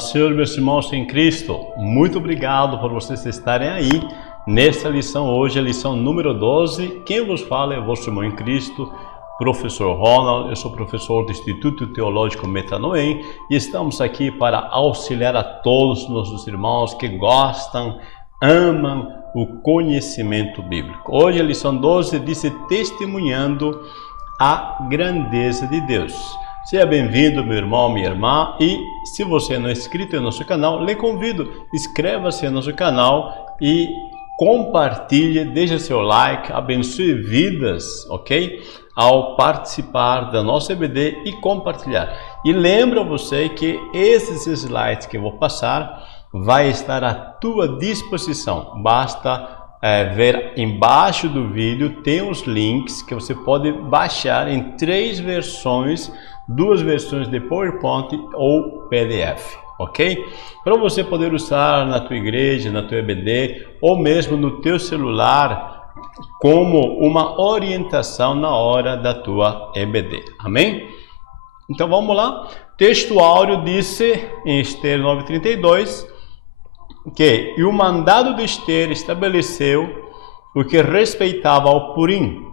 Paz, Senhor, meus irmãos em Cristo, muito obrigado por vocês estarem aí nesta lição hoje, a lição número 12. Quem vos fala é o vosso irmão em Cristo, professor Ronald. Eu sou professor do Instituto Teológico Metanoem e estamos aqui para auxiliar a todos os nossos irmãos que gostam, amam o conhecimento bíblico. Hoje a lição 12 diz testemunhando a grandeza de Deus. Seja bem-vindo, meu irmão, minha irmã, e se você não é inscrito em nosso canal, lhe convido, inscreva-se em nosso canal e compartilhe, deixe seu like, abençoe vidas, ok? Ao participar da nossa EBD e compartilhar. E lembra você que esses slides que eu vou passar vai estar à tua disposição, basta ver embaixo do vídeo, tem os links que você pode baixar em 3 versões, 2 versões de PowerPoint ou PDF, ok? Para você poder usar na tua igreja, na tua EBD ou mesmo no teu celular como uma orientação na hora da tua EBD, amém? Então vamos lá, texto áureo disse em Esther 9:32 que o mandado de Esther estabeleceu o que respeitava ao Purim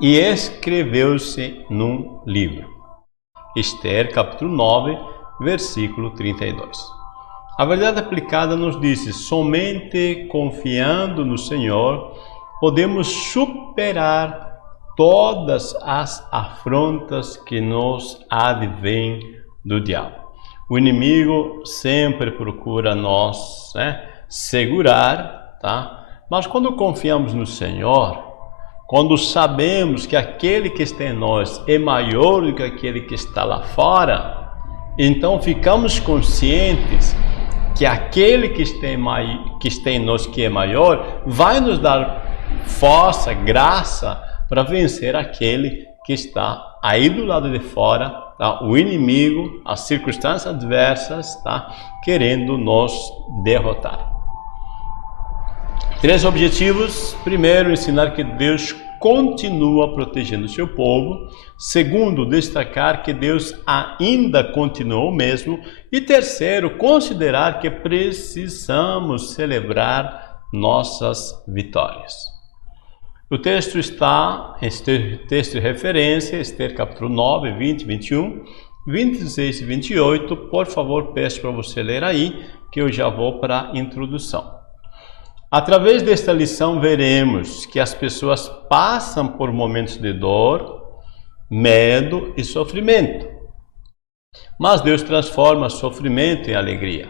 e escreveu-se num livro. Esther, capítulo 9, versículo 32. A verdade aplicada nos diz: somente confiando no Senhor podemos superar todas as afrontas que nos advêm do diabo. O inimigo sempre procura nos segurar, tá? Mas quando confiamos no Senhor, quando sabemos que aquele que está em nós é maior do que aquele que está lá fora, então ficamos conscientes que aquele que está em nós, que é maior, vai nos dar força, graça para vencer aquele que está aí do lado de fora, tá? O inimigo, as circunstâncias adversas, tá? Querendo nos derrotar. 3 objetivos. Primeiro, ensinar que Deus continua protegendo o seu povo. Segundo, destacar que Deus ainda continua o mesmo. E terceiro, considerar que precisamos celebrar nossas vitórias. O texto está, este texto de referência, Esther capítulo 9, 20, 21, 26 e 28. Por favor, peço para você ler aí, que eu já vou para a introdução. Através desta lição, veremos que as pessoas passam por momentos de dor, medo e sofrimento. Mas Deus transforma sofrimento em alegria.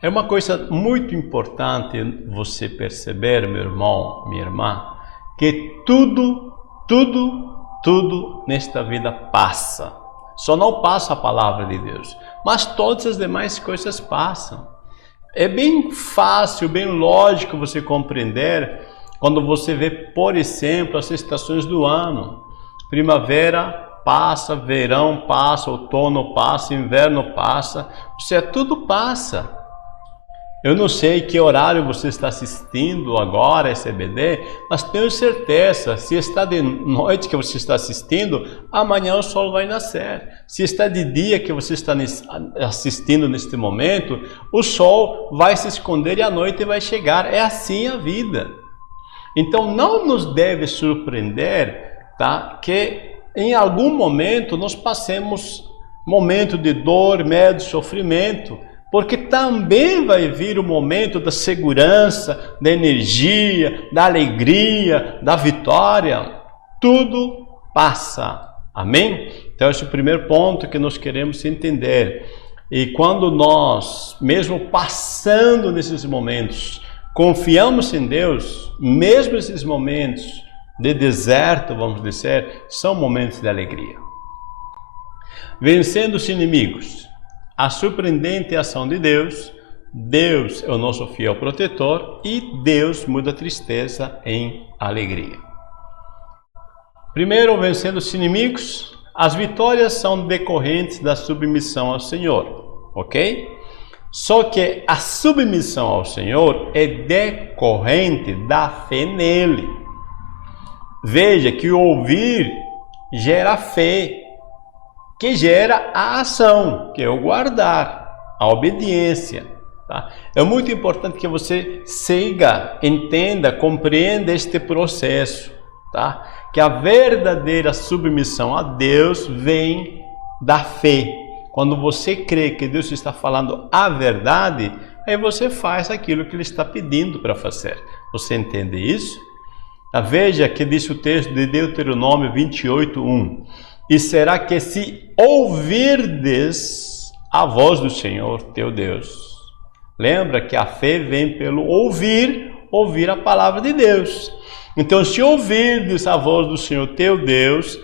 É uma coisa muito importante você perceber, meu irmão, minha irmã, que tudo nesta vida passa. Só não passa a palavra de Deus, mas todas as demais coisas passam. É bem fácil, bem lógico você compreender quando você vê, por exemplo, as estações do ano. Primavera passa, verão passa, outono passa, inverno passa, tudo passa. Eu não sei que horário você está assistindo agora esse EBD, mas tenho certeza, se está de noite que você está assistindo, amanhã o sol vai nascer. Se está de dia que você está assistindo neste momento, o sol vai se esconder e a noite vai chegar. É assim a vida. Então não nos deve surpreender, tá, que em algum momento nós passemos momento de dor, medo, sofrimento, porque também vai vir o momento da segurança, da energia, da alegria, da vitória. Tudo passa. Amém? Então esse é o primeiro ponto que nós queremos entender. E quando nós, mesmo passando nesses momentos, confiamos em Deus, mesmo esses momentos de deserto, vamos dizer, são momentos de alegria. Vencendo os inimigos. A surpreendente ação de Deus. Deus é o nosso fiel protetor e Deus muda a tristeza em alegria. Primeiro, vencendo os inimigos. As vitórias são decorrentes da submissão ao Senhor, ok? Só que a submissão ao Senhor é decorrente da fé nele. Veja que o ouvir gera fé, que gera a ação, que é o guardar. a obediência. Tá? É muito importante que você siga, entenda, compreenda este processo. Tá? Que a verdadeira submissão a Deus vem da fé. Quando você crê que Deus está falando a verdade, aí você faz aquilo que Ele está pedindo para fazer. Você entende isso? Veja que diz o texto de Deuteronômio 28:1. E será que se ouvirdes a voz do Senhor teu Deus. Lembra que a fé vem pelo ouvir a palavra de Deus. Então, se ouvirdes a voz do Senhor teu Deus,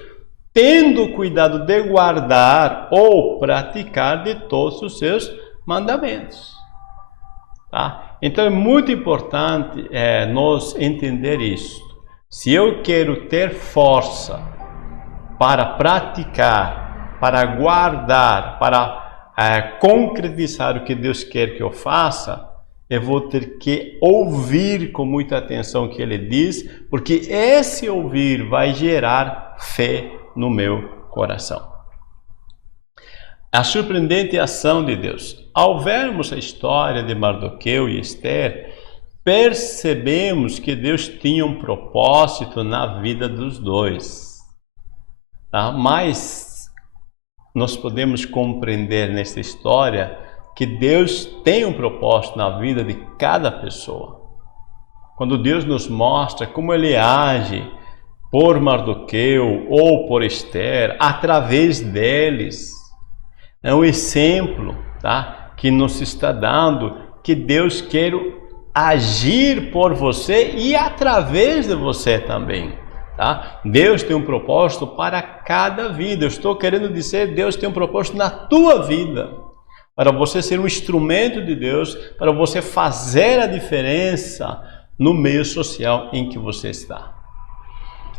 tendo cuidado de guardar ou praticar de todos os seus mandamentos. Tá? Então, é muito importante nós entender isso. Se eu quero ter força para praticar, para guardar, para concretizar o que Deus quer que eu faça, eu vou ter que ouvir com muita atenção o que Ele diz, porque esse ouvir vai gerar fé no meu coração. A surpreendente ação de Deus. Ao vermos a história de Mardoqueu e Esther, percebemos que Deus tinha um propósito na vida dos dois. Tá? Mas nós podemos compreender nessa história que Deus tem um propósito na vida de cada pessoa. Quando Deus nos mostra como Ele age por Mardoqueu ou por Esther, através deles, é um exemplo, tá? Que nos está dando que Deus quer agir por você e através de você também. Tá? Deus tem um propósito para cada vida. Eu estou querendo dizer, Deus tem um propósito na tua vida, para você ser um instrumento de Deus, para você fazer a diferença no meio social em que você está.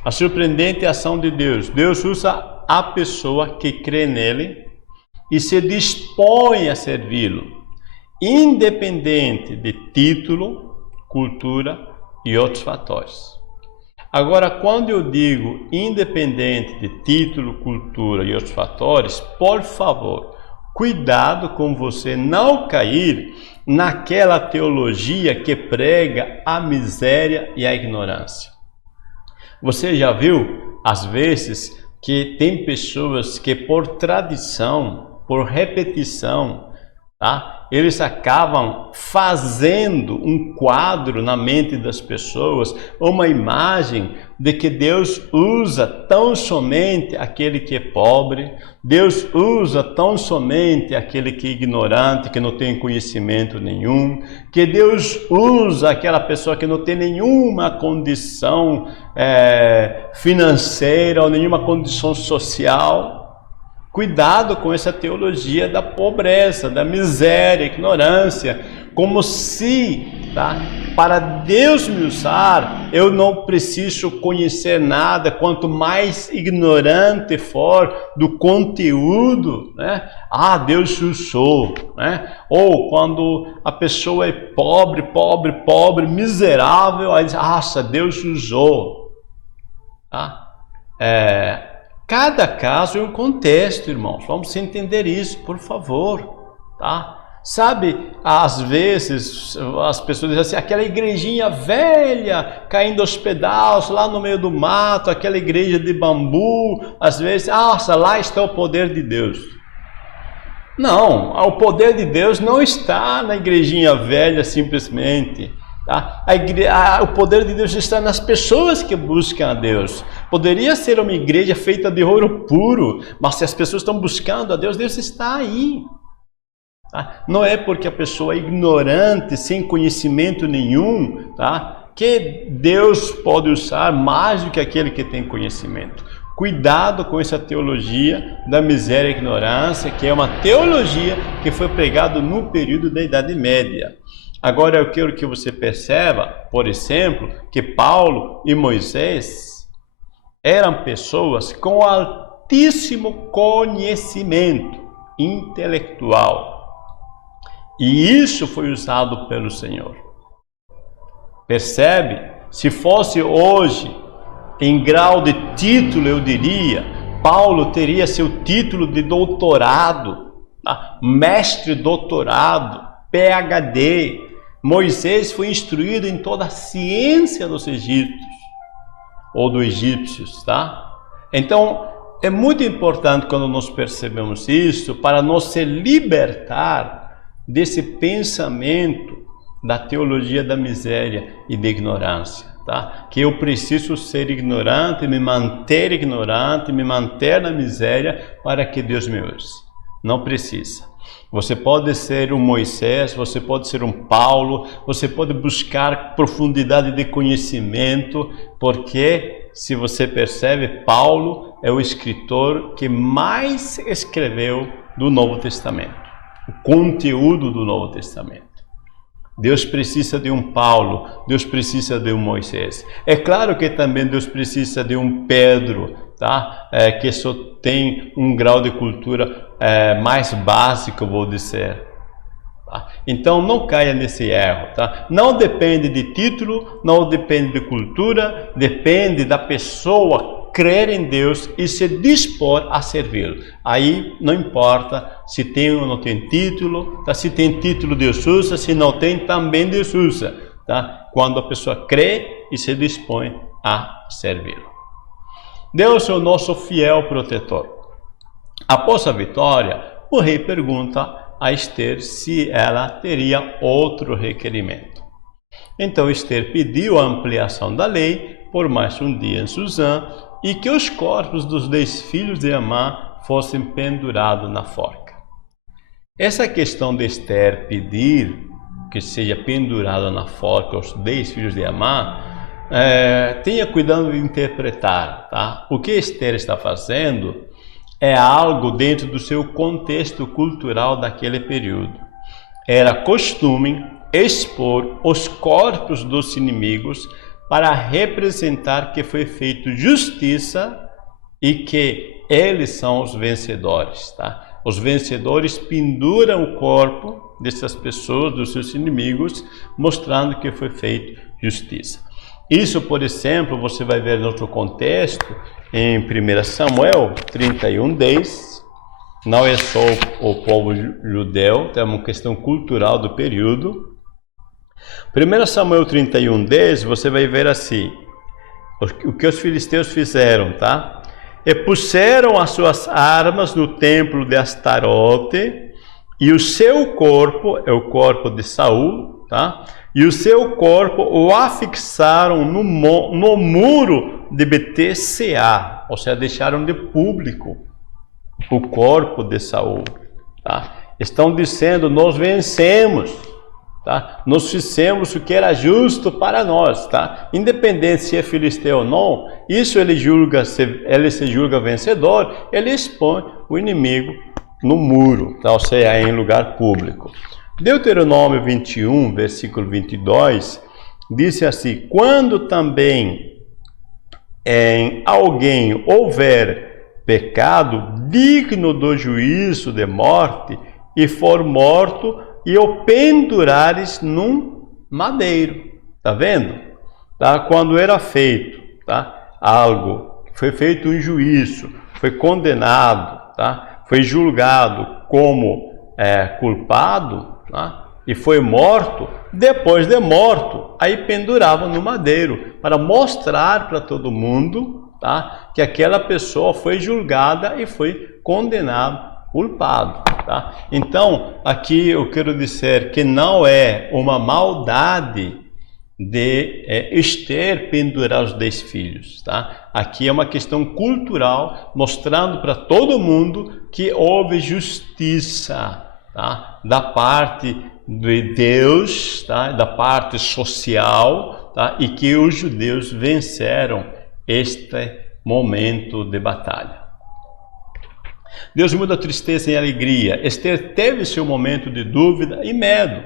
A surpreendente ação de Deus. Deus usa a pessoa que crê nele e se dispõe a servi-lo, independente de título, cultura e outros fatores. Agora, quando eu digo independente de título, cultura e outros fatores, por favor, cuidado com você não cair naquela teologia que prega a miséria e a ignorância. Você já viu, às vezes, que tem pessoas que por tradição, por repetição, tá? Eles acabam fazendo um quadro na mente das pessoas, uma imagem de que Deus usa tão somente aquele que é pobre, Deus usa tão somente aquele que é ignorante, que não tem conhecimento nenhum, que Deus usa aquela pessoa que não tem nenhuma condição financeira ou nenhuma condição social. Cuidado com essa teologia da pobreza, da miséria, ignorância, como se, tá, para Deus me usar, eu não preciso conhecer nada, quanto mais ignorante for do conteúdo, né? Deus usou, né? Ou quando a pessoa é pobre, miserável, aí diz, Deus usou, tá? Cada caso é um contexto, irmãos. Vamos entender isso, por favor, tá? Sabe, às vezes as pessoas dizem assim, aquela igrejinha velha, caindo aos pedaços, lá no meio do mato, aquela igreja de bambu, às vezes, lá está o poder de Deus. Não, o poder de Deus não está na igrejinha velha simplesmente. Tá? O poder de Deus está nas pessoas que buscam a Deus. Poderia ser uma igreja feita de ouro puro, mas se as pessoas estão buscando a Deus, Deus está aí. Tá? Não é porque a pessoa é ignorante, sem conhecimento nenhum, tá? Que Deus pode usar mais do que aquele que tem conhecimento. Cuidado com essa teologia da miséria e ignorância, que é uma teologia que foi pregada no período da Idade Média. Agora eu quero que você perceba, por exemplo, que Paulo e Moisés eram pessoas com altíssimo conhecimento intelectual. E isso foi usado pelo Senhor. Percebe? Se fosse hoje, em grau de título, eu diria, Paulo teria seu título de doutorado, tá? Mestre doutorado, PhD. Moisés foi instruído em toda a ciência dos egípcios ou dos egípcios, tá? Então, é muito importante quando nós percebemos isso para nos se libertar desse pensamento da teologia da miséria e da ignorância, tá? Que eu preciso ser ignorante, me manter na miséria para que Deus me use. Não precisa. Você pode ser um Moisés, você pode ser um Paulo, você pode buscar profundidade de conhecimento, porque, se você percebe, Paulo é o escritor que mais escreveu do Novo Testamento, o conteúdo do Novo Testamento. Deus precisa de um Paulo, Deus precisa de um Moisés. É claro que também Deus precisa de um Pedro, tá? Que só tem um grau de cultura mais básico, vou dizer. Tá? Então não caia nesse erro. Tá? Não depende de título, não depende de cultura, depende da pessoa crer em Deus e se dispor a servi-lo. Aí não importa se tem ou não tem título, tá? Se tem título, Deus usa, se não tem, também Deus usa. Tá? Quando a pessoa crê e se dispõe a servi-lo. Deus é o nosso fiel protetor. Após a vitória, o rei pergunta a Esther se ela teria outro requerimento. Então Esther pediu a ampliação da lei por mais um dia em Suzã e que os corpos dos 10 filhos de Amã fossem pendurados na forca. Essa questão de Esther pedir que seja pendurado na forca os 10 filhos de Amã, tenha cuidado de interpretar, tá? O que Esther está fazendo é algo dentro do seu contexto cultural daquele período. Era costume expor os corpos dos inimigos para representar que foi feita justiça e que eles são os vencedores, tá? Os vencedores penduram o corpo dessas pessoas, dos seus inimigos, mostrando que foi feita justiça. Isso, por exemplo, você vai ver em outro contexto, em 1 Samuel 31:10. Não é só o povo judeu, é uma questão cultural do período. 1 Samuel 31:10, você vai ver assim, o que os filisteus fizeram, tá? E puseram as suas armas no templo de Astarote, e o seu corpo, é o corpo de Saul, tá? E o seu corpo o afixaram no muro de Bet-seá, ou seja, deixaram de público o corpo de Saul, tá? Estão dizendo, nós vencemos, tá? Nós fizemos o que era justo para nós, tá? Independente se é filisteu ou não, isso ele se julga vencedor, ele expõe o inimigo no muro, tá? Ou seja, em lugar público. Deuteronômio 21, versículo 22, diz assim: quando também em alguém houver pecado digno do juízo de morte, e for morto, e o pendurares num madeiro. Tá vendo? Tá? Quando era feito, tá? Algo, foi feito um juízo, foi condenado, tá? Foi julgado como culpado, tá? E foi morto, depois de morto, aí penduravam no madeiro, para mostrar para todo mundo, tá? Que aquela pessoa foi julgada e foi condenada, culpado, tá? Então, aqui eu quero dizer que não é uma maldade de Esther pendurar os 10 filhos, tá? Aqui é uma questão cultural, mostrando para todo mundo que houve justiça, tá? Da parte de Deus, tá? Da parte social, tá? E que os judeus venceram este momento de batalha. Deus muda a tristeza em alegria. Esther teve seu momento de dúvida e medo,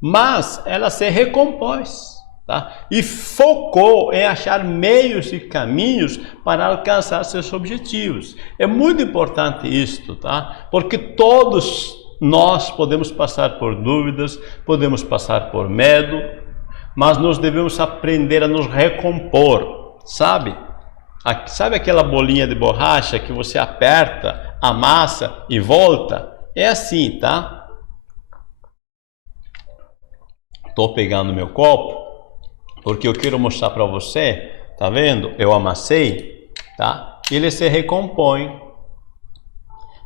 mas ela se recompôs, tá? E focou em achar meios e caminhos para alcançar seus objetivos. É muito importante isto, tá? Porque todos nós podemos passar por dúvidas, podemos passar por medo, mas nós devemos aprender a nos recompor, sabe? Sabe aquela bolinha de borracha que você aperta, amassa e volta? É assim, tá? Tô pegando meu copo porque eu quero mostrar para você, tá vendo? Eu amassei, tá? Ele se recompõe,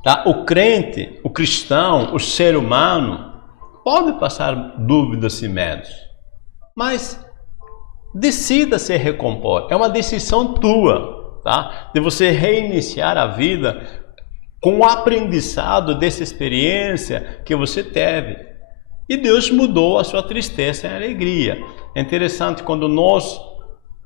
tá? O crente, o cristão, o ser humano pode passar dúvidas e medos, mas decida se recompor. É uma decisão tua, tá? De você reiniciar a vida com o aprendizado dessa experiência que você teve. E Deus mudou a sua tristeza em alegria. É interessante quando nós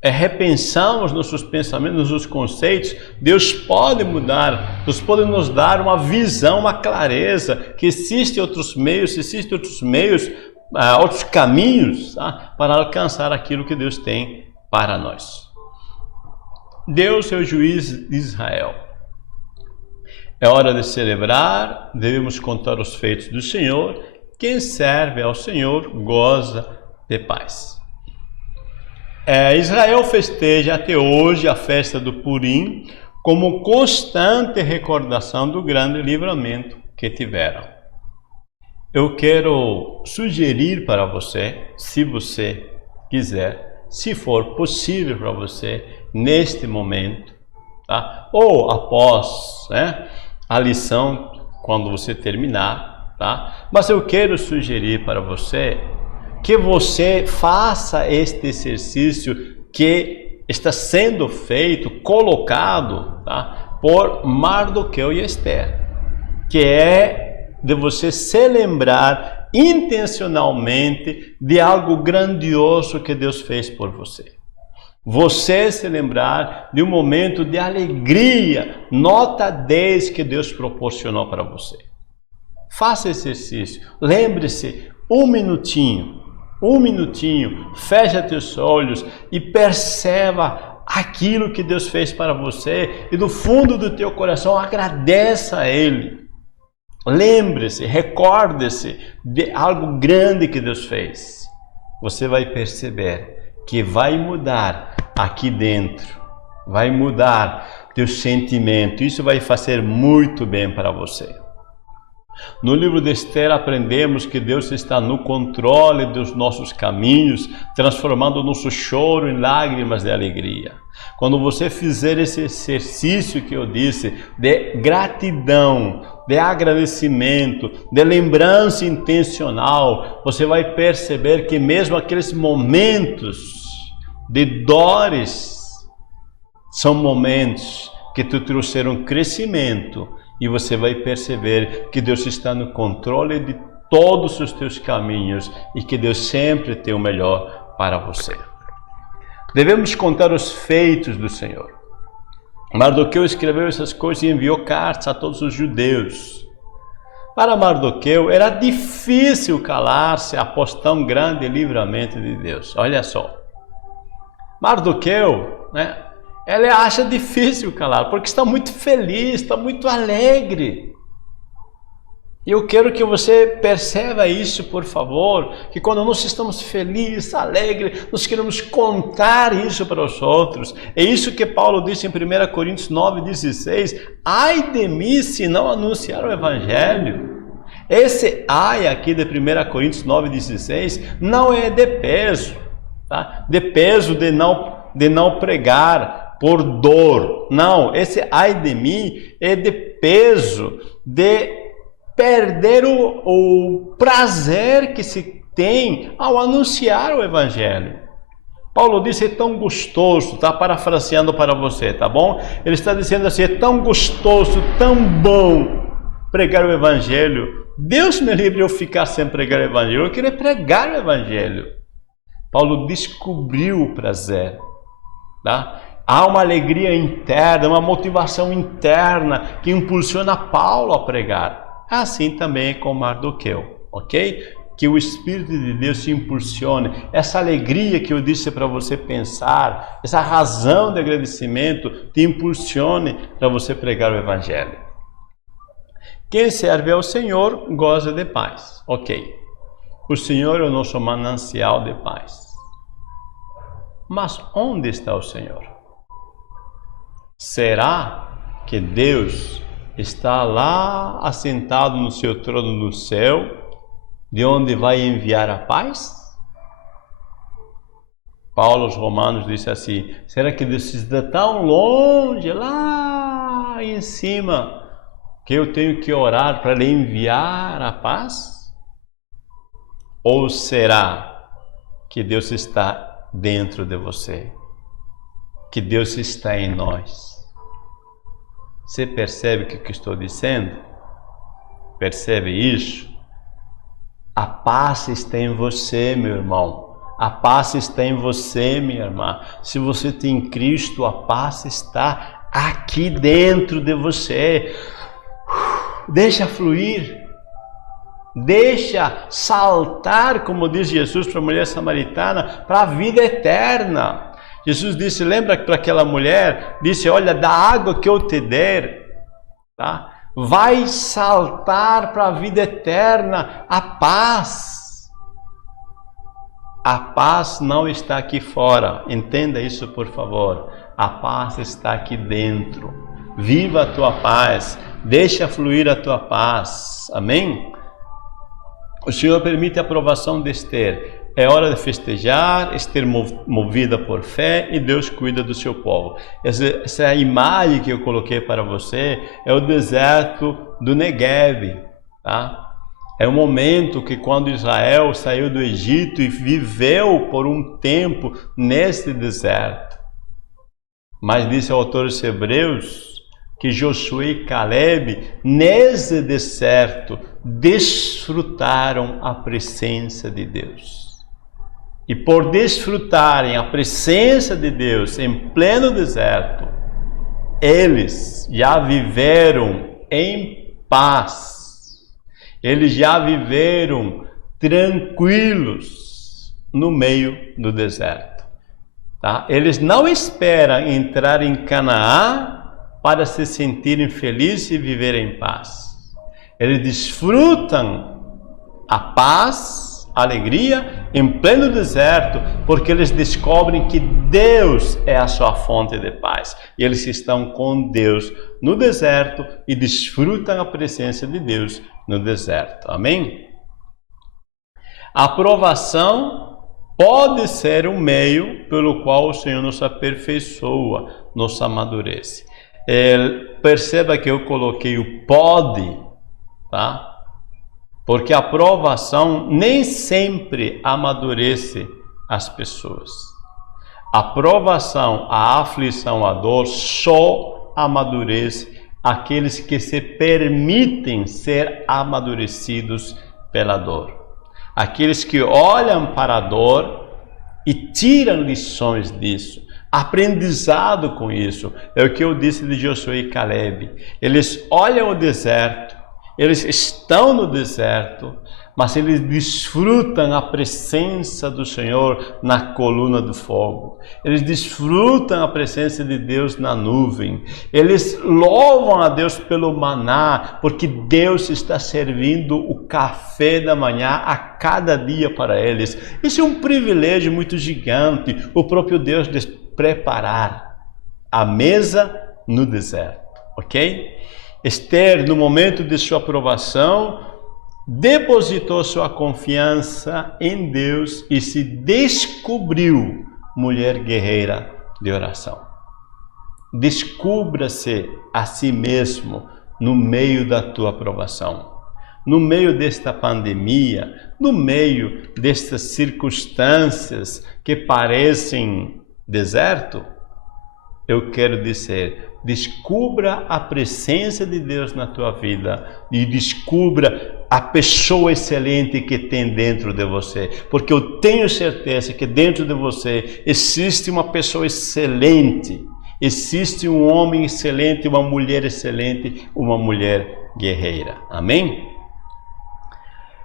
repensamos nossos pensamentos, nossos conceitos, Deus pode mudar, Deus pode nos dar uma visão, uma clareza, que existem outros meios, outros caminhos, tá? Para alcançar aquilo que Deus tem para nós. Deus é o juiz de Israel. É hora de celebrar, devemos contar os feitos do Senhor. Quem serve ao Senhor goza de paz. Israel festeja até hoje a festa do Purim como constante recordação do grande livramento que tiveram. Eu quero sugerir para você, se você quiser, se for possível para você, neste momento, tá? Ou após, né, a lição, quando você terminar, tá? Mas eu quero sugerir para você que você faça este exercício que está sendo feito, colocado, tá, por Mardoqueu e Esther, que é de você se lembrar intencionalmente de algo grandioso que Deus fez por você. Você se lembrar de um momento de alegria, nota 10 que Deus proporcionou para você. Faça esse exercício, lembre-se, um minutinho, fecha teus olhos e perceba aquilo que Deus fez para você e do fundo do teu coração agradeça a Ele. Lembre-se, recorde-se de algo grande que Deus fez. Você vai perceber que vai mudar aqui dentro, vai mudar teu sentimento, isso vai fazer muito bem para você. No livro de Esther aprendemos que Deus está no controle dos nossos caminhos, transformando o nosso choro em lágrimas de alegria. Quando você fizer esse exercício que eu disse, de gratidão, de agradecimento, de lembrança intencional, você vai perceber que mesmo aqueles momentos de dores são momentos que te trouxeram crescimento. E você vai perceber que Deus está no controle de todos os teus caminhos e que Deus sempre tem o melhor para você. Devemos contar os feitos do Senhor. Mardoqueu escreveu essas coisas e enviou cartas a todos os judeus. Para Mardoqueu era difícil calar-se após tão grande livramento de Deus. Olha só. Mardoqueu, né? Ele acha difícil calar, porque está muito feliz, está muito alegre. E eu quero que você perceba isso, por favor, que quando nós estamos felizes, alegres, nós queremos contar isso para os outros. É isso que Paulo disse em 1 Coríntios 9,16. Ai de mim se não anunciar o Evangelho. Esse ai aqui de 1 Coríntios 9,16 não é de peso, tá? De peso de não pregar por dor. Não, esse ai de mim é de peso, de perder o prazer que se tem ao anunciar o Evangelho. Paulo disse, é tão gostoso, está parafraseando para você, tá bom? Ele está dizendo assim, é tão gostoso, tão bom pregar o Evangelho. Deus me livre de eu ficar sem pregar o Evangelho, eu queria pregar o Evangelho. Paulo descobriu o prazer, tá? Há uma alegria interna, uma motivação interna que impulsiona Paulo a pregar. Assim também é com Mardoqueu, ok? Que o Espírito de Deus te impulsione. Essa alegria que eu disse para você pensar, essa razão de agradecimento te impulsione para você pregar o Evangelho. Quem serve ao Senhor goza de paz, ok? O Senhor é o nosso manancial de paz. Mas onde está o Senhor? Será que Deus está lá assentado no seu trono no céu, de onde vai enviar a paz? Paulo aos Romanos disse assim: será que Deus está tão longe, lá em cima, que eu tenho que orar para lhe enviar a paz? Ou será que Deus está dentro de você? Que Deus está em nós? Você percebe o que eu estou dizendo? Percebe isso? A paz está em você, meu irmão. A paz está em você, minha irmã. Se você tem Cristo, a paz está aqui dentro de você. Deixa fluir. Deixa saltar, como diz Jesus para a mulher samaritana, para a vida eterna. Jesus disse, lembra para aquela mulher, disse, olha, da água que eu te der, tá? Vai saltar para a vida eterna, a paz. A paz não está aqui fora, entenda isso por favor. A paz está aqui dentro. Viva a tua paz, deixa fluir a tua paz, amém? O Senhor permite a aprovação de Esther. É hora de festejar, Esther movida por fé, e Deus cuida do seu povo. Essa imagem que eu coloquei para você é o deserto do Negueb, tá? É o momento que quando Israel saiu do Egito e viveu por um tempo nesse deserto. Mas disse o autor dos Hebreus que Josué e Caleb, nesse deserto, desfrutaram a presença de Deus. E por desfrutarem a presença de Deus em pleno deserto, eles já viveram em paz. Eles já viveram tranquilos no meio do deserto. Tá? Eles não esperam entrar em Canaã para se sentirem felizes e viver em paz. Eles desfrutam a paz, a alegria em pleno deserto, porque eles descobrem que Deus é a sua fonte de paz. E eles estão com Deus no deserto e desfrutam a presença de Deus no deserto. Amém? A aprovação pode ser um meio pelo qual o Senhor nos aperfeiçoa, nos amadurece. Perceba que eu coloquei o pode, tá? Porque a aprovação nem sempre amadurece as pessoas. A provação, a aflição, a dor só amadurece aqueles que se permitem ser amadurecidos pela dor. Aqueles que olham para a dor e tiram lições disso. Aprendizado com isso. É o que eu disse de Josué e Caleb. Eles olham o deserto, eles estão no deserto, mas eles desfrutam a presença do Senhor na coluna do fogo. Eles desfrutam a presença de Deus na nuvem. Eles louvam a Deus pelo maná, porque Deus está servindo o café da manhã a cada dia para eles. Isso é um privilégio muito gigante, o próprio Deus preparar a mesa no deserto, ok? Esther, no momento de sua aprovação, depositou sua confiança em Deus e se descobriu mulher guerreira de oração. Descubra-se a si mesmo no meio da tua aprovação. No meio desta pandemia, no meio destas circunstâncias que parecem deserto, eu quero dizer, descubra a presença de Deus na tua vida e descubra a pessoa excelente que tem dentro de você, porque eu tenho certeza que dentro de você existe uma pessoa excelente, existe um homem excelente, uma mulher excelente, uma mulher guerreira. Amém?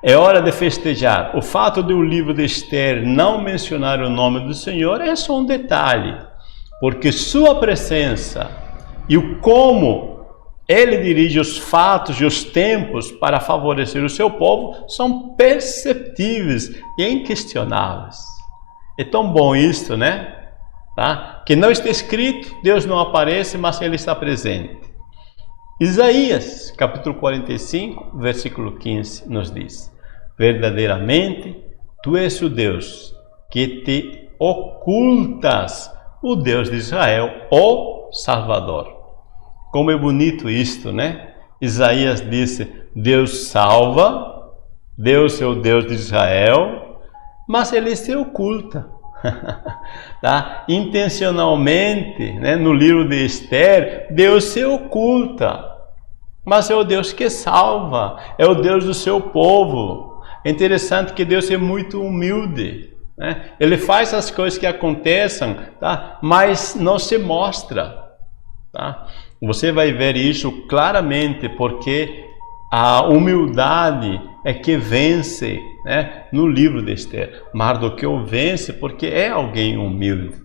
É hora de festejar. O fato de o livro de Esther não mencionar o nome do Senhor é só um detalhe, porque sua presença e o como ele dirige os fatos e os tempos para favorecer o seu povo são perceptíveis e inquestionáveis. É tão bom isto, né? Tá? Que não está escrito, Deus não aparece, mas ele está presente. Isaías, capítulo 45, versículo 15, nos diz: verdadeiramente, tu és o Deus que te ocultas, o Deus de Israel, o Salvador. Como é bonito isto, né? Isaías disse: Deus salva, Deus é o Deus de Israel, mas ele se oculta. Tá? Intencionalmente, né? No livro de Esther, Deus se oculta, mas é o Deus que salva, é o Deus do seu povo. É interessante que Deus é muito humilde, né? Ele faz as coisas que acontecem, tá? Mas não se mostra. Tá? Você vai ver isso claramente, porque a humildade é que vence, né? No livro de Esther. Mardoqueu vence porque é alguém humilde.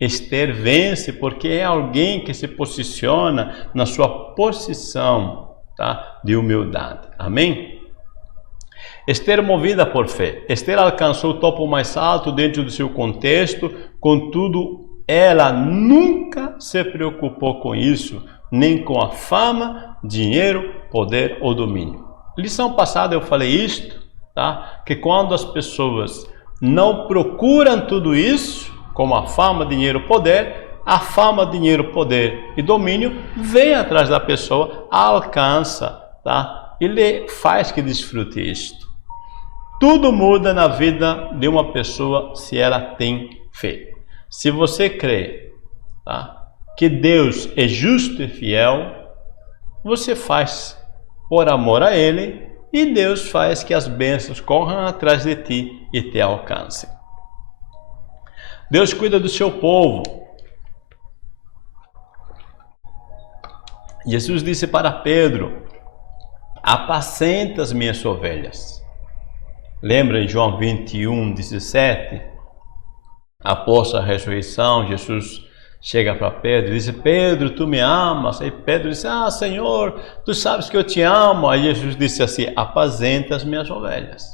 Esther vence porque é alguém que se posiciona na sua posição, tá? De humildade. Amém? Esther movida por fé. Esther alcançou o topo mais alto dentro do seu contexto, contudo, ela nunca se preocupou com isso, nem com a fama, dinheiro, poder ou domínio. Lição passada eu falei isto, tá? Que quando as pessoas não procuram tudo isso, como a fama, dinheiro, poder, a fama, dinheiro, poder e domínio vem atrás da pessoa, alcança, tá? Ele faz que desfrute isto. Tudo muda na vida de uma pessoa se ela tem fé. Se você crê, tá, que Deus é justo e fiel, você faz por amor a Ele e Deus faz que as bênçãos corram atrás de ti e te alcancem. Deus cuida do seu povo. Jesus disse para Pedro: apacenta as minhas ovelhas. Lembra em João 21, 17? Após a ressurreição, Jesus chega para Pedro e diz: Pedro, tu me amas? Aí Pedro diz: ah, Senhor, tu sabes que eu te amo. Aí Jesus disse assim: apacenta as minhas ovelhas.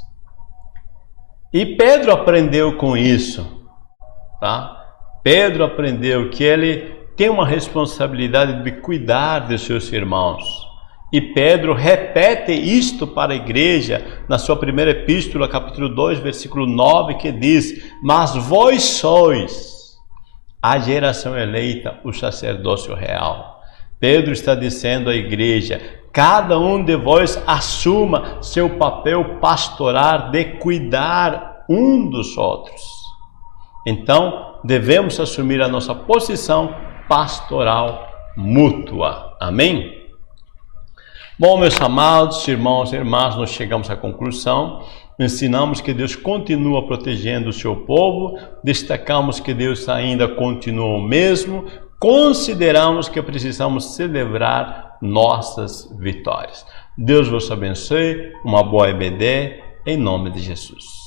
E Pedro aprendeu com isso, tá? Pedro aprendeu que ele tem uma responsabilidade de cuidar dos seus irmãos. E Pedro repete isto para a igreja na sua primeira epístola, capítulo 2, versículo 9, que diz: mas vós sois a geração eleita, o sacerdócio real. Pedro está dizendo à igreja: cada um de vós assuma seu papel pastoral de cuidar um dos outros. Então, devemos assumir a nossa posição pastoral mútua. Amém? Bom, meus amados irmãos e irmãs, nós chegamos à conclusão. Ensinamos que Deus continua protegendo o seu povo, destacamos que Deus ainda continua o mesmo, consideramos que precisamos celebrar nossas vitórias. Deus vos abençoe, uma boa EBD, em nome de Jesus.